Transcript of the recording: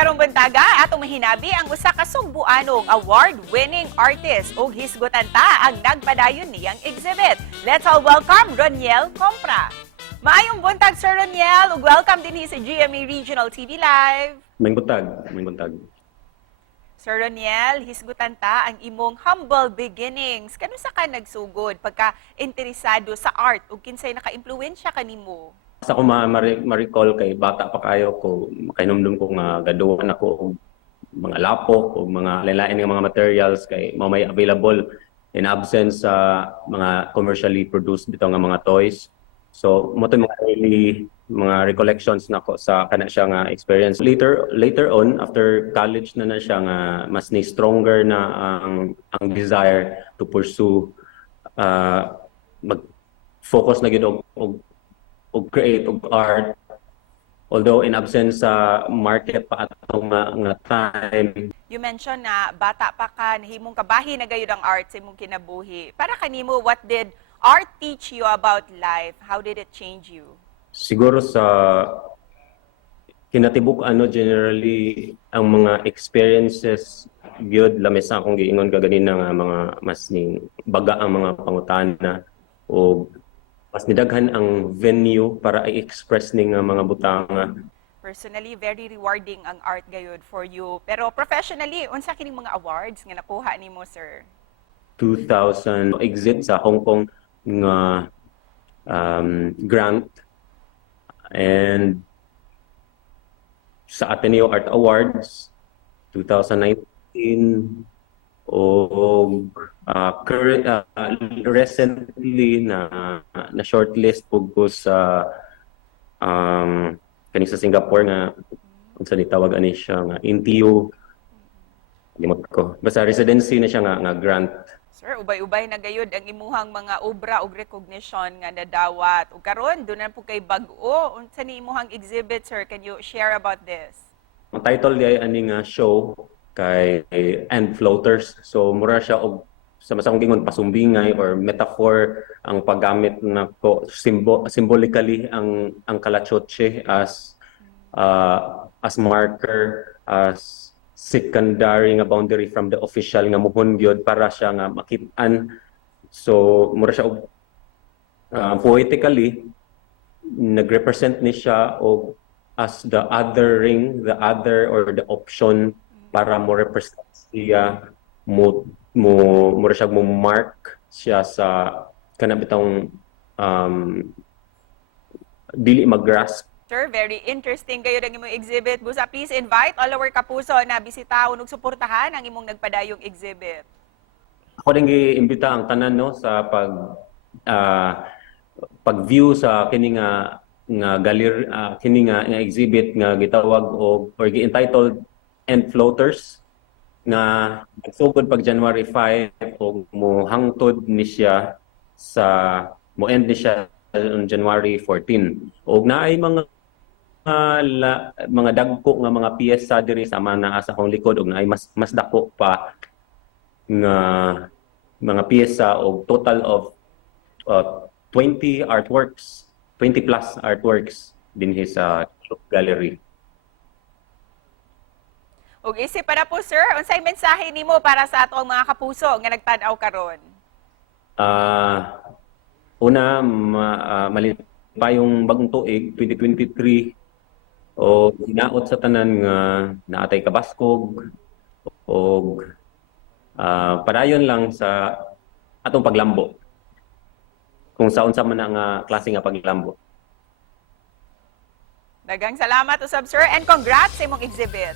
karong buntaga atong mahinabi ang usa ka Sugbuanong award-winning artist ug hisgutan ta ang nagpadayon niyang exhibit. Let's all welcome Roniel Compra. Maayong buntag Sir Roniel ug welcome din sa GMA Regional TV Live. May buntag. Sir Roniel, hisgutan ta ang imong humble beginnings. Kano sa ka nagsugod pagka interesado sa art ug kinsay naka-impluwensya kanimo? Sa ko ma-recall kay bata pa kayo ko makainomdom ko nga gaduhan ako og mga lapok o mga lain-lain nga mga materials kay mao may available in absence sa mga commercially produced bitaw nga mga toys. So mo to mga early mga recollections nako sa kana siya nga experience. Later on after college na siya nga mas ni stronger na ang desire to pursue mag-focus na gid og create og art, although in absence sa market pa atong nga time. You mentioned na bata pa ka, nahimong kabahi na gayud ang art sa imong kinabuhi. Para kanimo, what did art teach you about life? How did it change you? Siguro sa kinatibuk generally ang mga experiences gyud lamis akong giingon kaganina nga mga mas ning baga ang mga pangutana o mas nidaghan ang venue para i-express ning mga butanga. Personally, very rewarding ang art gayud for you. Pero professionally, unsa kining mga awards nga nakuha nimo, sir? 2000 exit sa Hong Kong nga grant, and sa Ateneo Art Awards 2019 o recently na shortlist po ko sa kani sa Singapore nga unsa ni tawag ani siya nga NTU, limot ko basta residency na siya nga grant. Sir, ubay-ubay na gayud ang imuhang mga obra ug recognition nga nadawat. Ug karon doon na po kay bag-o unsa ni imuhang exhibit, sir? Can you share about this? Ang title diay ani nga show kay End Floaters. So mura siya og sa masang gingon pasumbingay or metaphor ang paggamit nako symbolically ang kalatsotse as marker, as secondary nga boundary from the official nga muhon gyud para siya nga makit-an. So mura siya og poetically nagrepresent ni siya og as the othering, the other or the option para mo represent siya mo siya mo mark siya sa kanabitang dili mag-grasp. Sir, very interesting kayo ang imong exhibit. Busa, please invite all our kapuso na bisitahon ug suportahan ang imong nagpadayong exhibit. Ako din gi-imbita ang tanan no sa pag-view sa kini nga gallery, kini nga exhibit nga gitawag or gi-entitled End Floaters nga nagsugod pag January 5 o mo hangtod ni siya sa mo end ni siya on January 14. Og naay mga dagko nga mga piyesa diri sama naa sa akong likod og naay mas dako pa nga mga piyesa og total of 20 artworks, 20 plus artworks dinhi sa gallery. Ug isip para po, sir, unsay mensahe nimo para sa atong mga kapuso nga nagtan-aw karon? Una, malin pa yung bagong tuig 2023 o hinaot sa tanan nga naatay kabaskog o padayon lang sa atong paglambo kung sa unsa man nga klase nga paglambo. Daghang salamat usab, sir, and congrats sa imong exhibit.